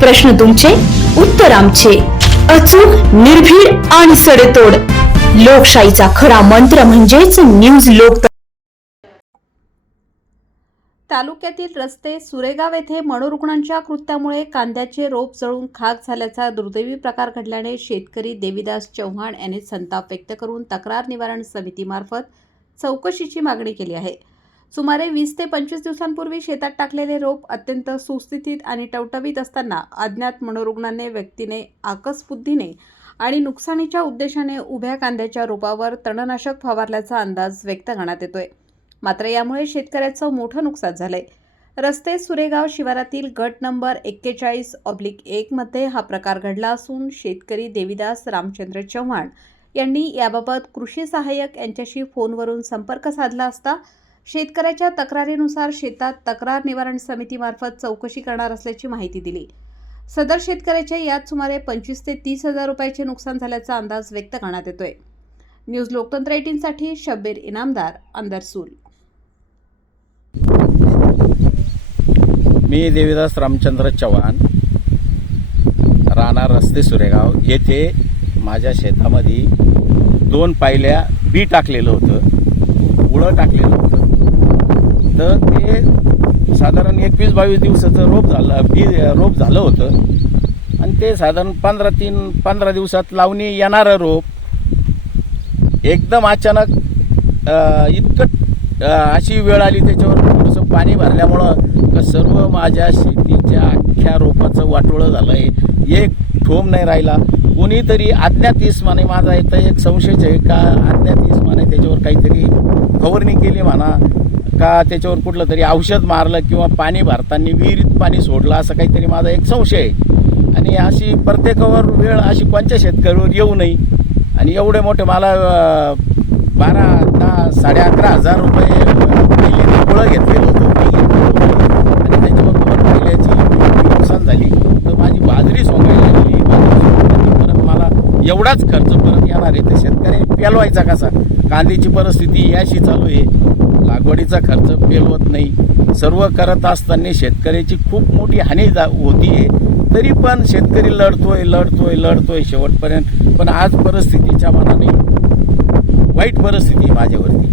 प्रश्न तुमचे उत्तर आमचे. अचूक निर्भीड आणि सडेतोड. लोकशाहीचा खरा मंत्र म्हणजेच न्यूज लोक तालुक्यातील रस्ते सुरेगाव येथे मनोरुग्णांच्या कृत्यामुळे कांद्याचे रोप जळून खाक झाल्याचा दुर्दैवी प्रकार घडल्याने शेतकरी देवीदास चव्हाण यांनी संताप व्यक्त करून तक्रार निवारण समितीमार्फत चौकशीची मागणी केली आहे. सुमारे वीस ते पंचवीस दिवसांपूर्वी शेतात टाकलेले रोप अत्यंत सुस्थितीत आणि टवटवीत असताना अज्ञात मनोरुग्णाने व्यक्तीने आकस्बुद्धीने आणि नुकसानीच्या उद्देशाने उभ्या कांद्याच्या रोपावर तणनाशक फवारल्याचा अंदाज व्यक्त करण्यात येतोय. मात्र यामुळे शेतकऱ्याचं मोठं नुकसान झालंय. रस्ते सुरेगाव शिवारातील गट नंबर एक्केचाळीस ऑब्लिक एकमध्ये हा प्रकार घडला असून शेतकरी देविदास रामचंद्र चव्हाण यांनी याबाबत कृषी सहाय्यक यांच्याशी फोनवरून संपर्क साधला असता शेतकऱ्याच्या तक्रारीनुसार शेतात तक्रार निवारण समितीमार्फत चौकशी करणार असल्याची माहिती दिली. सदर शेतकऱ्याच्या यात सुमारे पंचवीस ते तीस हजार रुपयाचे नुकसान झाल्याचा अंदाज व्यक्त करण्यात येतोय. न्यूज लोकतंत्र एटीनसाठी शब्बीर इनामदार अंदरसूल. मी देवीदास रामचंद्र चव्हाण राहणार रस्ते सुरेगाव. येथे माझ्या शेतामध्ये दोन पायल्या बी टाकलेलं होतं उळं टाकलेलं होतं तर ते साधारण एकवीस बावीस दिवसाचं रोप झालं बी रोप झालं होतं. आणि ते साधारण पंधरा तीन पंधरा दिवसात लावणी येणारं रोप. एकदम अचानक इतकं अशी वेळ आली त्याच्यावर थोडंसं पाणी भरल्यामुळं का सर्व माझ्या शेतीच्या अख्ख्या रोपाचं वाटोळं झालं आहे एक ठोम नाही राहिला. कोणीतरी अज्ञात इस्माने माझा इथं एक संशयच आहे का अज्ञात इस्माने त्याच्यावर काहीतरी फवारणी केली म्हणा का त्याच्यावर कुठलं तरी औषध मारलं किंवा पाणी भरताना विहिरीत पाणी सोडलं असं काहीतरी माझा एक संशय आहे. आणि अशी प्रत्येकावर वेळ अशी कोणत्या शेतकऱ्यावर येऊ नये. आणि एवढे मोठे मला बारा दहा साडे अकरा हजार रुपये पहिले गोळं घेतलेलं होतं. आणि त्याच्याबरोबर पहिल्याची नुकसान झाली. तर माझी बाजरी सोंगायला लागली. बाजरी परत मला एवढाच खर्च परत येणार आहे. तर शेतकरी पेलवायचा कसा? कांद्याची परिस्थिती याशी चालू आहे. लागवडीचा खर्च पेलवत नाही. सर्व करत असताना शेतकऱ्याची खूप मोठी हानी जा होती आहे. तरी पण शेतकरी लढतोय लढतोय लढतोय शेवटपर्यंत. पण आज परिस्थितीच्या मनाने वाईट परिस्थिती आहे माझ्यावरती.